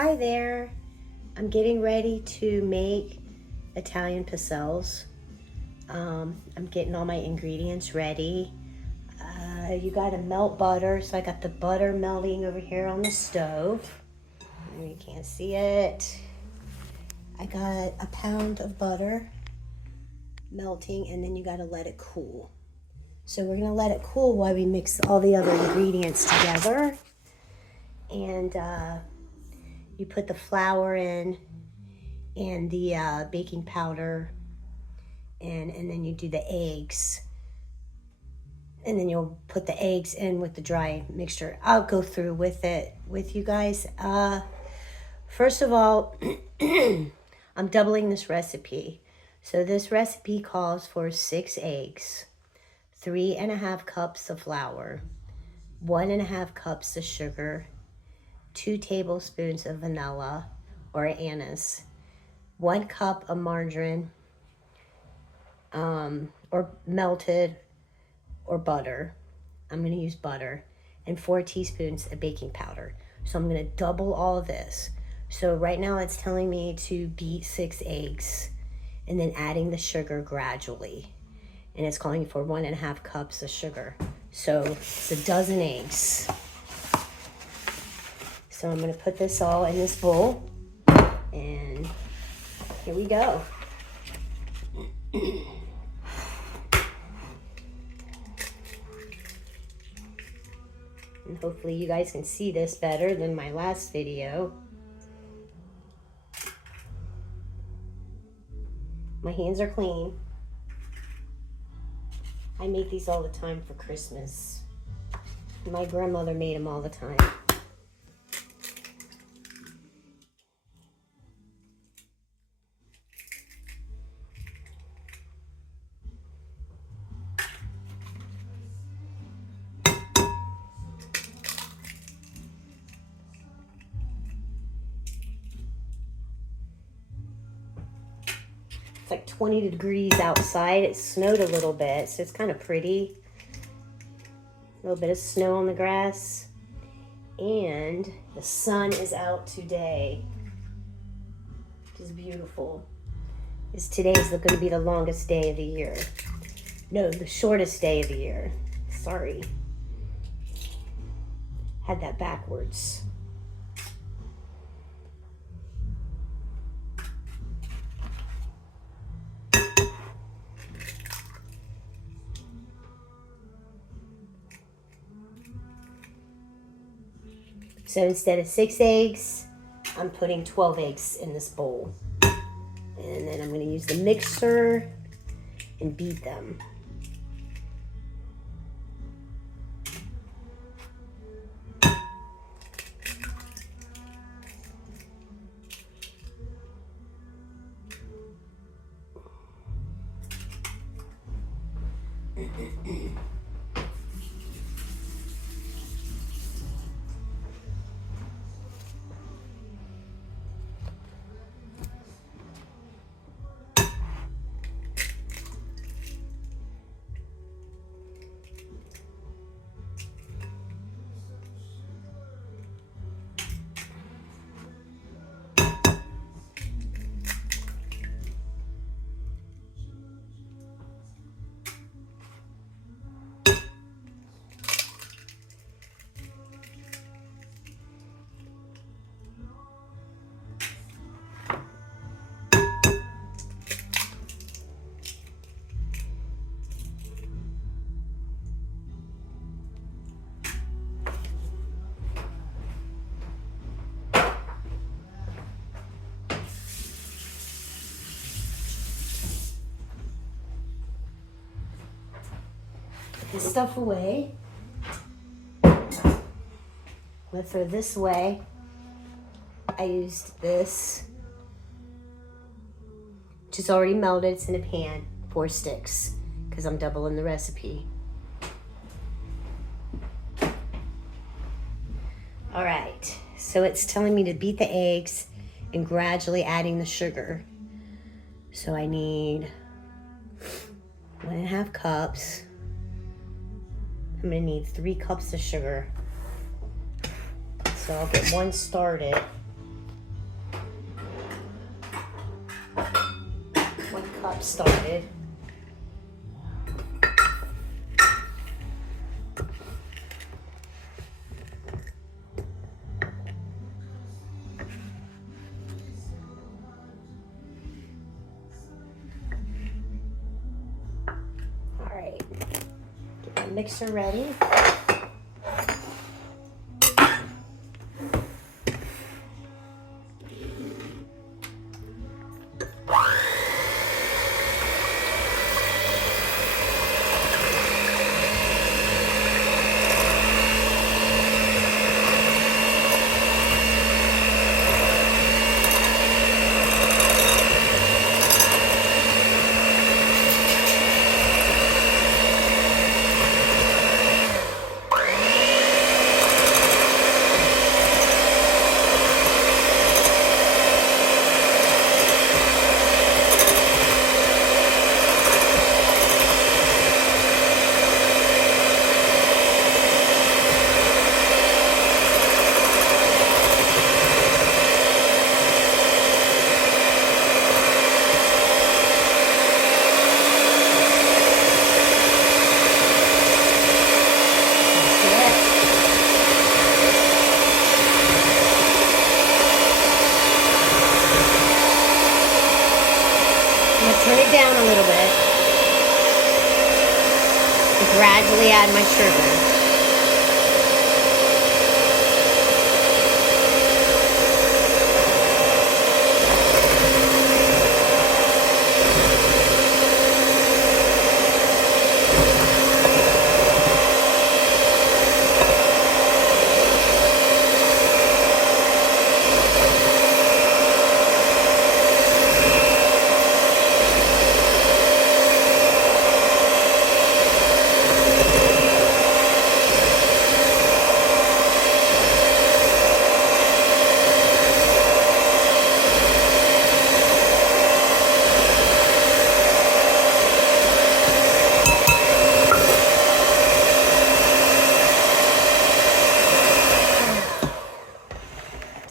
Hi there. I'm getting ready to make Italian pizzelles. I'm getting all my ingredients ready. You gotta melt butter, so I got the butter melting over here on the stove. You can't see it. I got a pound of butter melting, and then you gotta let it cool. So we're gonna let it cool while we mix all the other ingredients together. And you put the flour in and the baking powder in, and then you do the eggs. And then you'll put the eggs in with the dry mixture. I'll go through with it with you guys. First of all, I'm doubling this recipe. So this recipe calls for 6 eggs, 3.5 cups of flour, 1.5 cups of sugar, 2 tablespoons of vanilla or anise, 1 cup of margarine, or melted, or butter. I'm going to use butter, and 4 teaspoons of baking powder. So I'm going to double all of this. So right now it's telling me to beat 6 eggs and then adding the sugar gradually. And it's calling for 1.5 cups of sugar. So it's a dozen eggs. So I'm going to put this all in this bowl, and here we go. And hopefully you guys can see this better than my last video. My hands are clean. I make these all the time for Christmas. My grandmother made them all the time. It's like 20 degrees outside. It snowed a little bit, so it's kind of pretty. A little bit of snow on the grass. And the sun is out today, which is beautiful. Today is going to be the longest day of the year. No, the shortest day of the year. Sorry. Had that backwards. So instead of 6 eggs, I'm putting 12 eggs in this bowl. And then I'm going to use the mixer and beat them. This stuff away. Let's throw this away. I used this, which is already melted. It's in a pan, 4 sticks, because I'm doubling the recipe. All right, so it's telling me to beat the eggs and gradually adding the sugar. So I need 1.5 cups. I'm gonna need 3 cups of sugar. So I'll get one started. cups started. All right, get my mixer ready. Turn it down a little bit. And gradually add my sugar.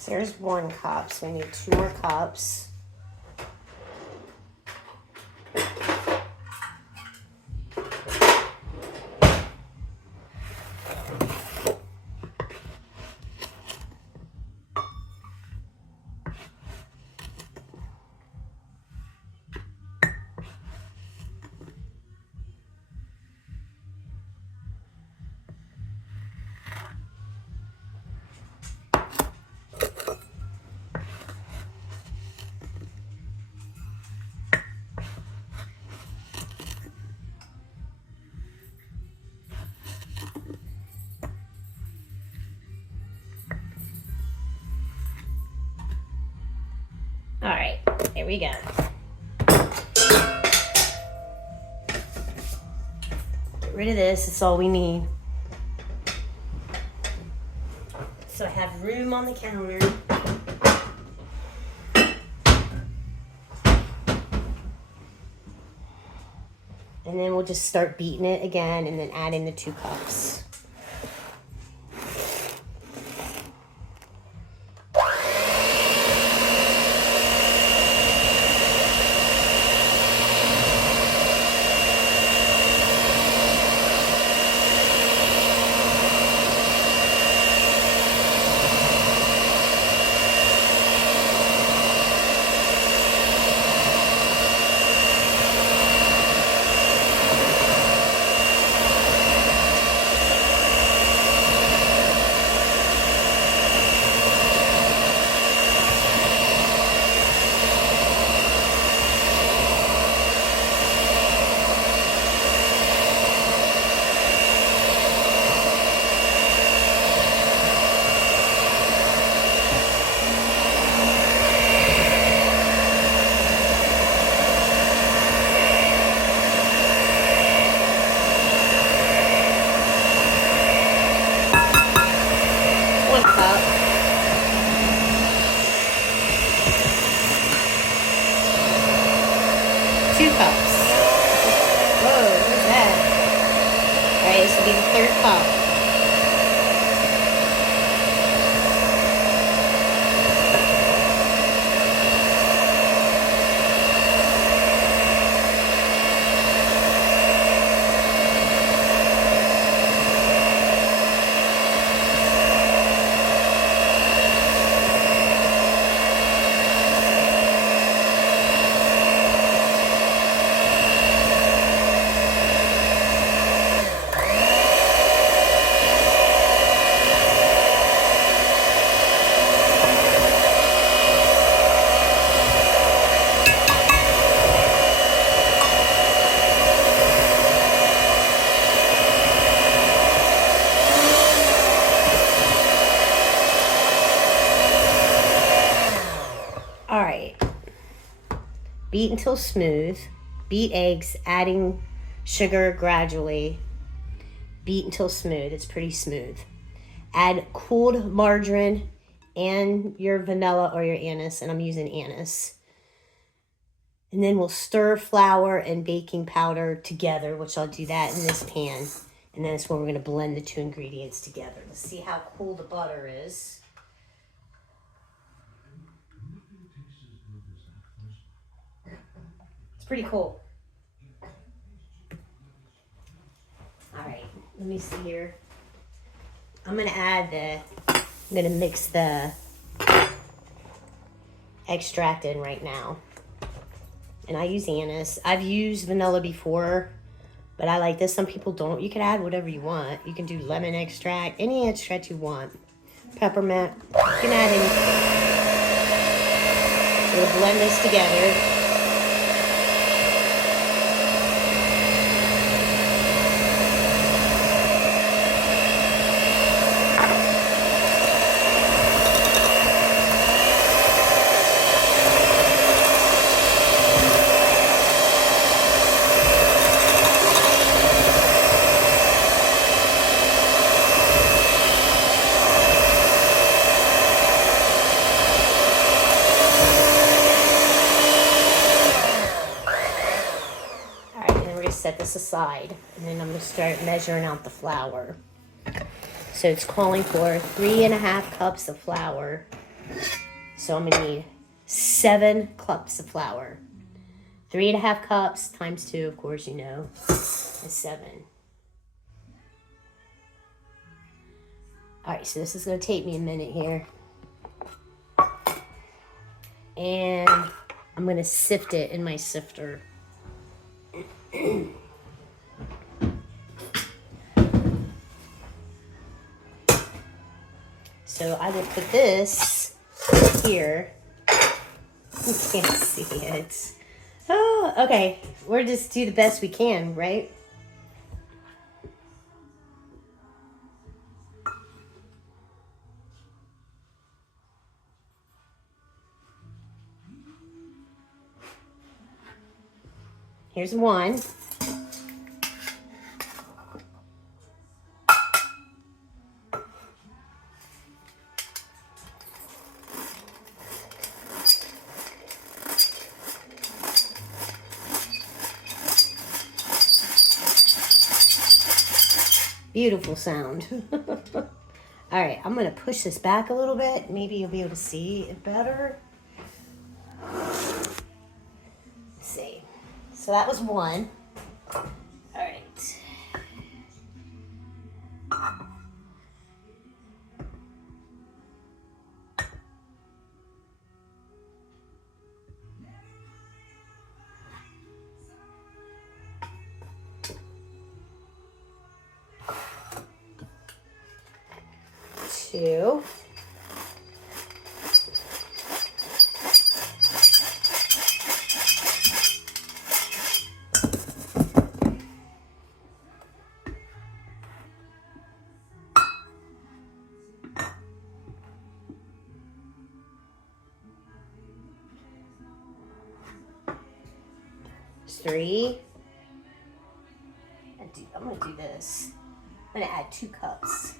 There's 1 cup, so I need 2 more cups. All right, here we go. Get rid of this, it's all we need. So I have room on the counter. And then we'll just start beating it again and then add in the 2 cups. This will be the 3rd cup. Beat until smooth. Beat eggs, adding sugar gradually. Beat until smooth. It's pretty smooth. Add cooled margarine and your vanilla or your anise, and I'm using anise. And then we'll stir flour and baking powder together, which I'll do that in this pan. And then it's when we're going to blend the two ingredients together. Let's see how cool the butter is. It's pretty cool. All right, let me see here. I'm going to mix the extract in right now. And I use anise. I've used vanilla before, but I like this. Some people don't. You can add whatever you want. You can do lemon extract, any extract you want. Peppermint. You can add anything. We'll blend this together. Set this aside, and then I'm going to start measuring out the flour. So it's calling for 3.5 cups of flour. So I'm going to need 7 cups of flour. 3.5 cups times 2, of course, you know, is 7. All right, so this is going to take me a minute here. And I'm going to sift it in my sifter. So I will put this here. You can't see it. Oh, okay. We'll just do the best we can, right? Here's one. Beautiful sound. All right, I'm gonna push this back a little bit. Maybe you'll be able to see it better. Let's see. So that was one. All right. Two. Three. I'm gonna do this. I'm gonna add 2 cups.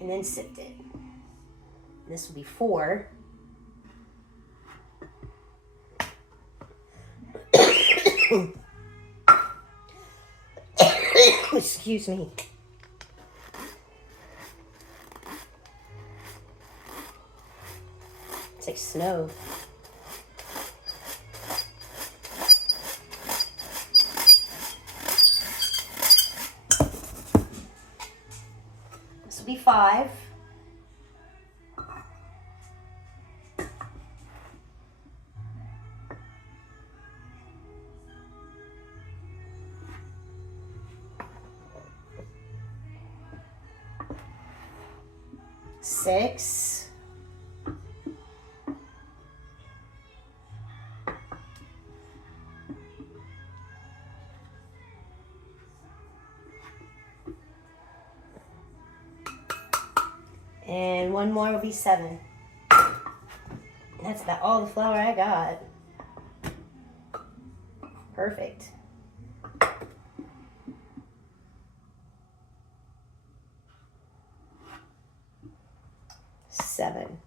And then sift it. This will be 4. Excuse me. It's like snow. This will be 5. Six. And one more will be 7. And that's about all the flour I got. Perfect. Seven.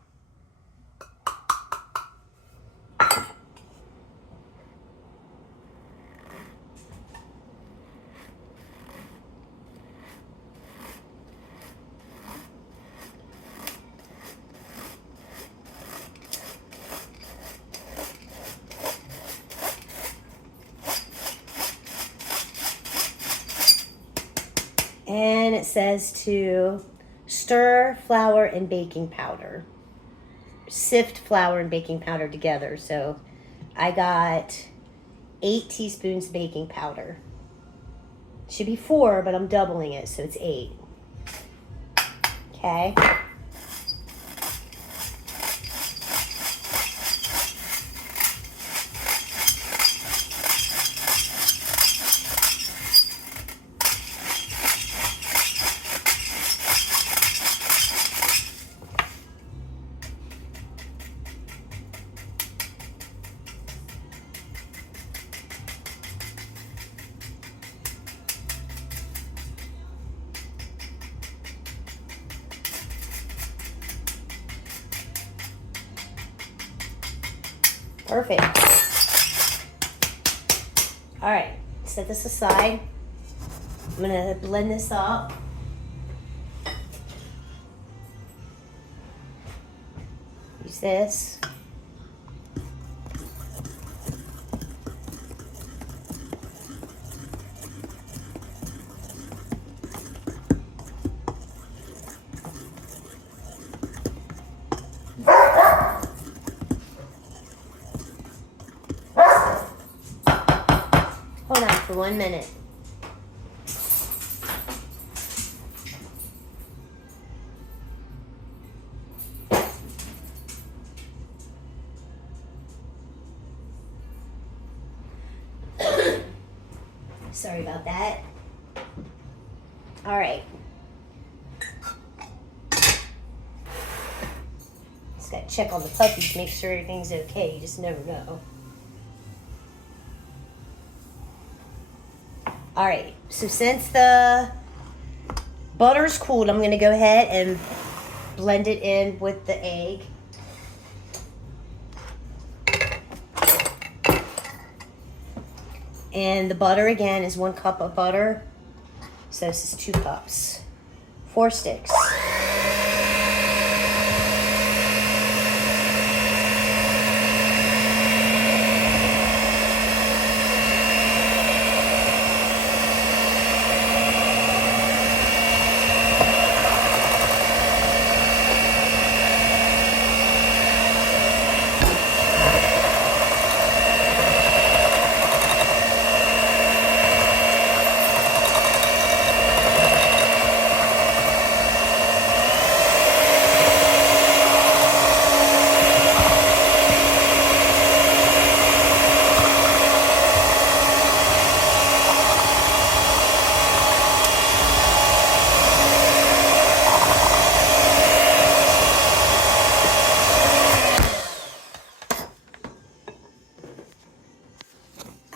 And it says to stir flour and baking powder. Sift flour and baking powder together. So I got 8 teaspoons baking powder. Should be 4, but I'm doubling it, so it's 8. Okay. Perfect. All right, set this aside. I'm gonna blend this up. Use this. Hold on for 1 minute. Sorry about that. All right. Just gotta check on the puppies, make sure everything's okay. You just never know. All right, so since the butter's cooled, I'm gonna go ahead and blend it in with the egg. And the butter again is 1 cup of butter. So this is 2 cups. 4 sticks.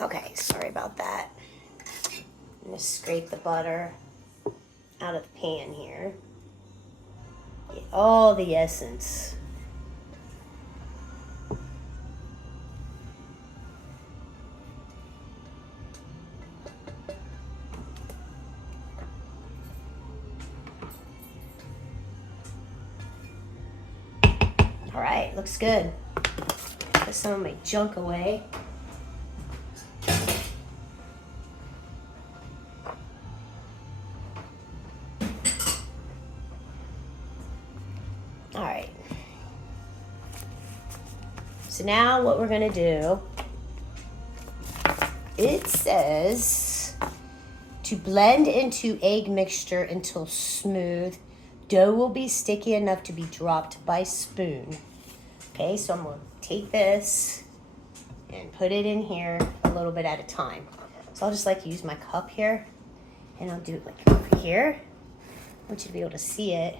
Okay, sorry about that. I'm gonna scrape the butter out of the pan here. Get all the essence. All right, looks good. Put some of my junk away. All right. So now what we're gonna do, it says to blend into egg mixture until smooth. Dough will be sticky enough to be dropped by spoon. Okay, so I'm gonna take this and put it in here a little bit at a time. So I'll just like use my cup here and I'll do it like over here. I want you to be able to see it.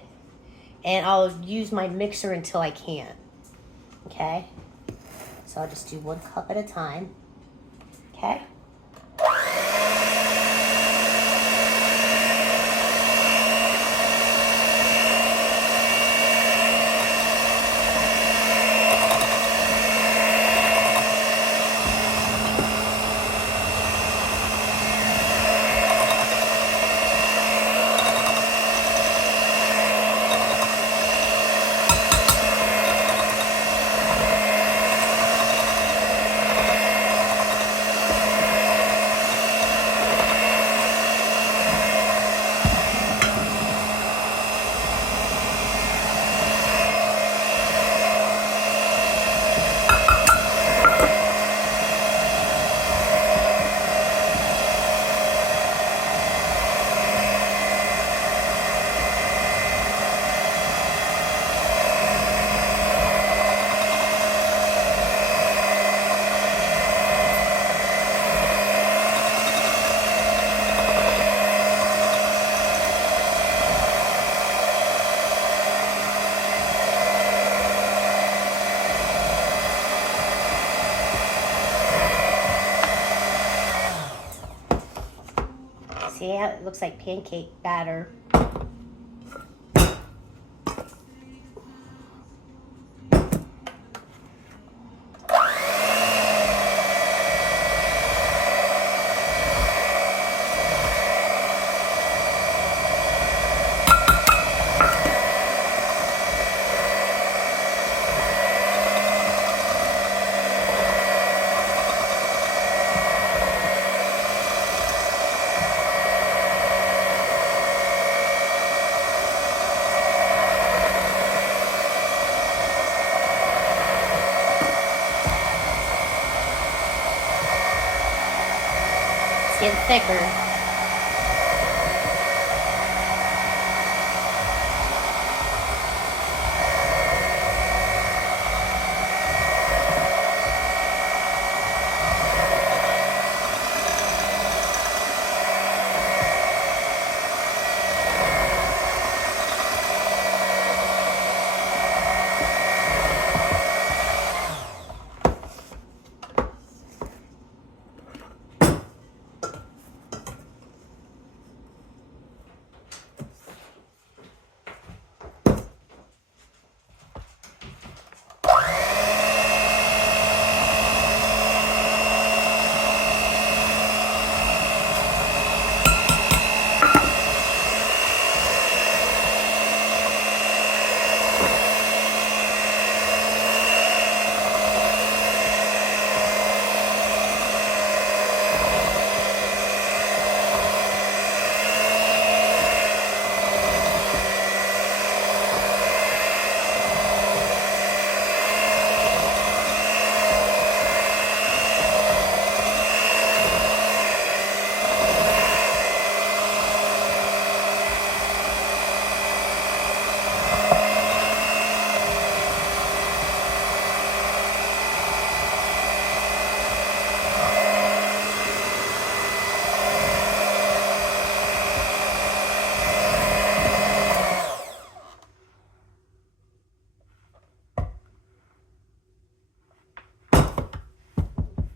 And I'll use my mixer until I can't. Okay? So I'll just do 1 cup at a time. Okay? See how it looks like pancake batter? It's getting thicker.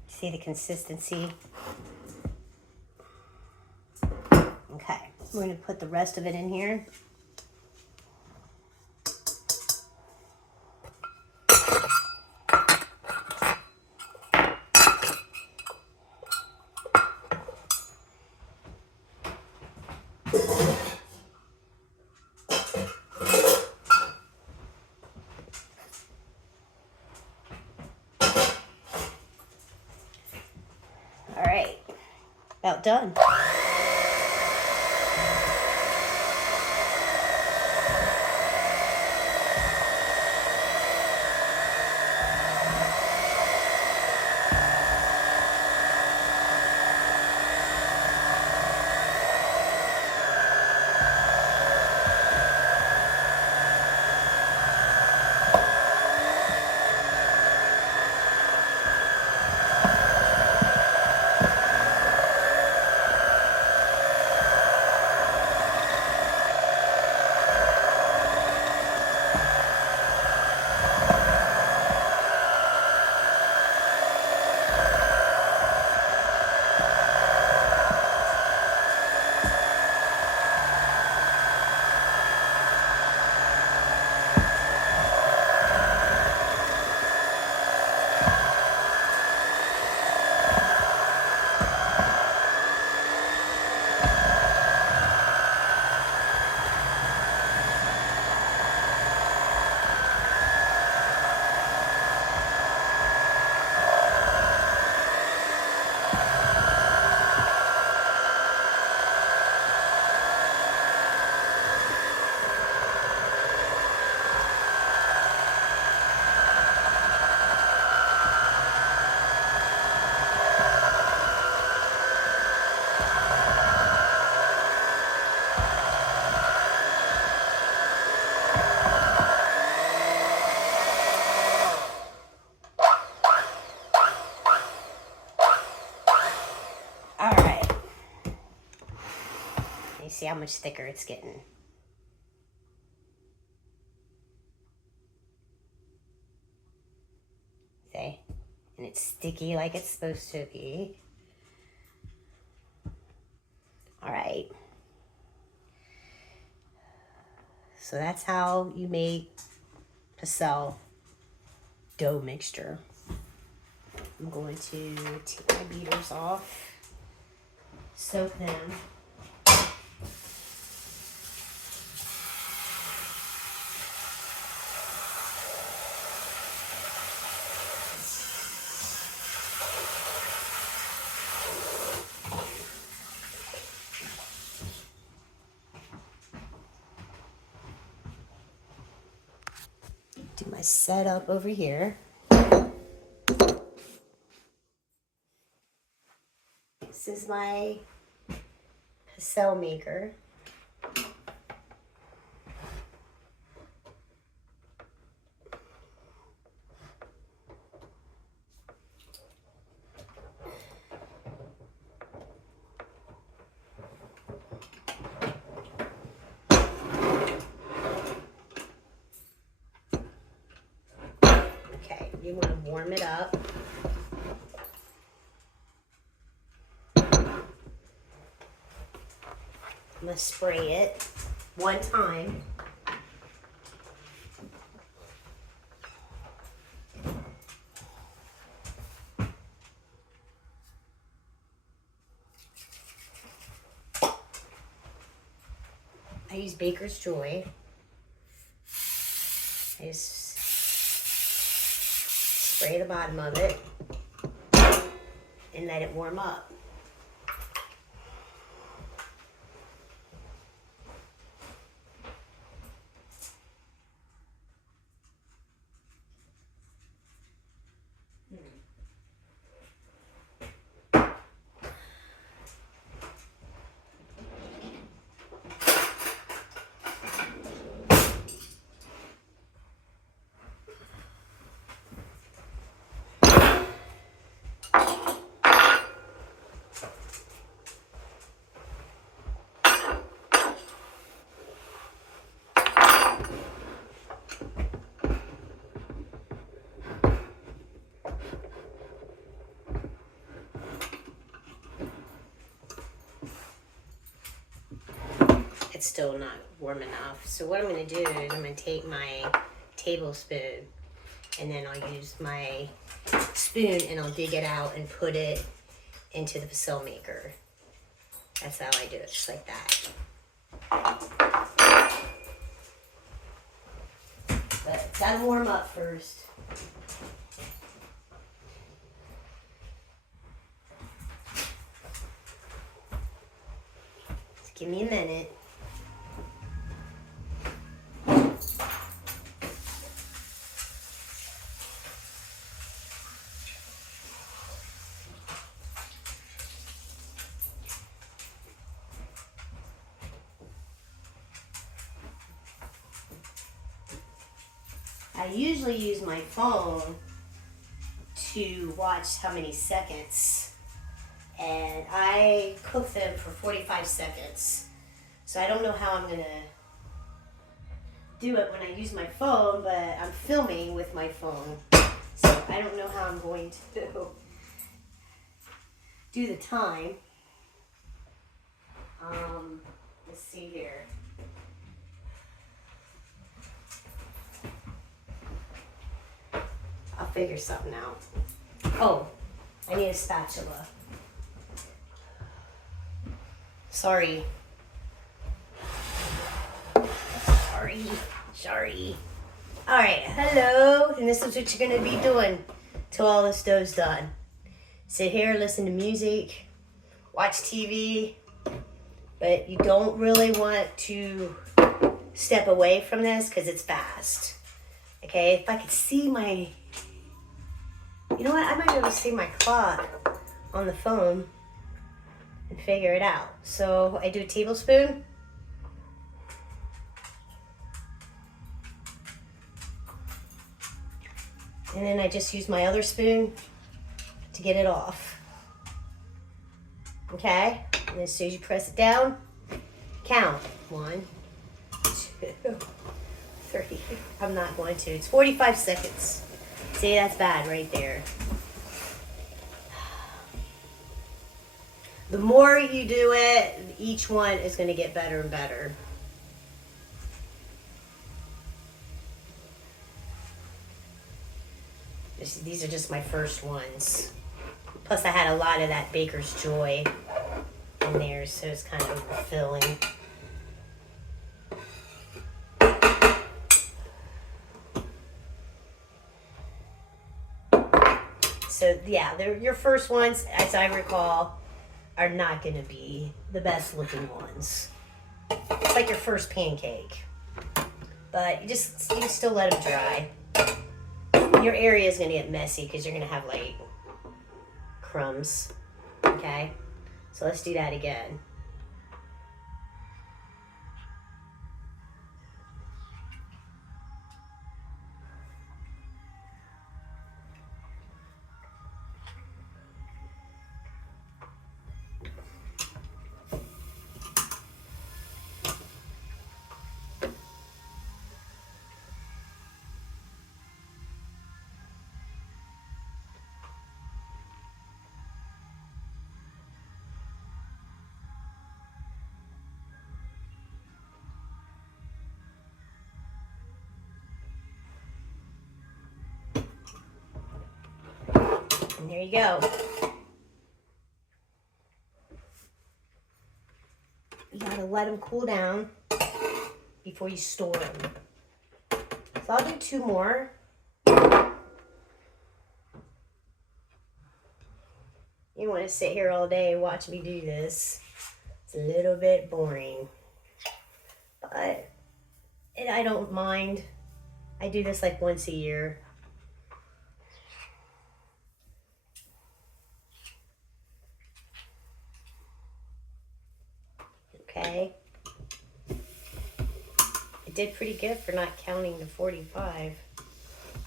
See the consistency? Okay, we're going to put the rest of it in here. All right, about done. All right. You see how much thicker it's getting. See? And it's sticky like it's supposed to be. All right. So that's how you make pizzelle dough mixture. I'm going to take my beaters off, soak them. Do my setup over here. This is my pizzelle maker. Okay, you want to warm it up. I'm going to spray it one time. I use Baker's Joy. I just spray the bottom of it and let it warm up. It's still not warm enough. So what I'm going to do is I'm going to take my tablespoon and then I'll use my spoon and I'll dig it out and put it into the pizzelle maker. That's how I do it, just like that. But it's got to warm up first. Just give me a minute. I usually use my phone to watch how many seconds, and I cook them for 45 seconds. So I don't know how I'm gonna do it when I use my phone, but I'm filming with my phone. So I don't know how I'm going to do the time. Let's see here. I'll figure something out. Oh, I need a spatula. Sorry. Sorry. All right, hello. And this is what you're gonna be doing till all this dough's done. Sit here, listen to music, watch TV, but you don't really want to step away from this because it's fast. Okay, if I could see my, you know what, I might be able to see my clock on the phone and figure it out. So I do a tablespoon. And then I just use my other spoon to get it off. Okay, and as soon as you press it down, count. 1, 2, 3. I'm not going to. It's 45 seconds. See, that's bad right there. The more you do it, each one is going to get better and better. These are just my first ones. Plus I had a lot of that Baker's Joy in there, so it's kind of overfilling. So yeah, your first ones, as I recall, are not going to be the best looking ones. It's like your first pancake. But you can still let them dry. Your area is going to get messy because you're going to have like crumbs. Okay? So let's do that again. And there you go. You gotta let them cool down before you store them. So I'll do 2 more. You want to sit here all day and watch me do this. It's a little bit boring. But I don't mind. I do this like once a year. Okay. It did pretty good for not counting to 45.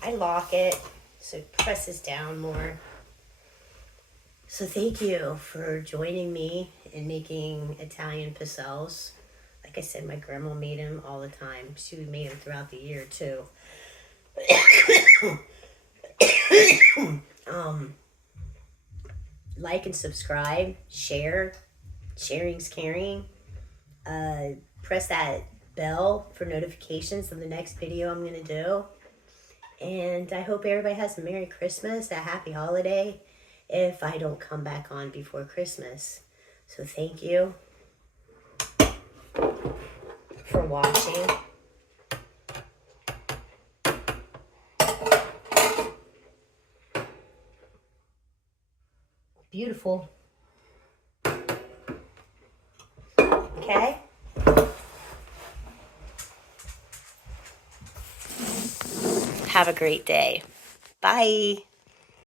I lock it so it presses down more. So thank you for joining me in making Italian pizzelles. Like I said, my grandma made them all the time. She made them throughout the year too. Like and subscribe, share. Sharing's caring. Press that bell for notifications of the next video I'm going to do. And I hope everybody has a Merry Christmas, a Happy Holiday, if I don't come back on before Christmas. So thank you for watching. Beautiful. Okay? Have a great day. Bye.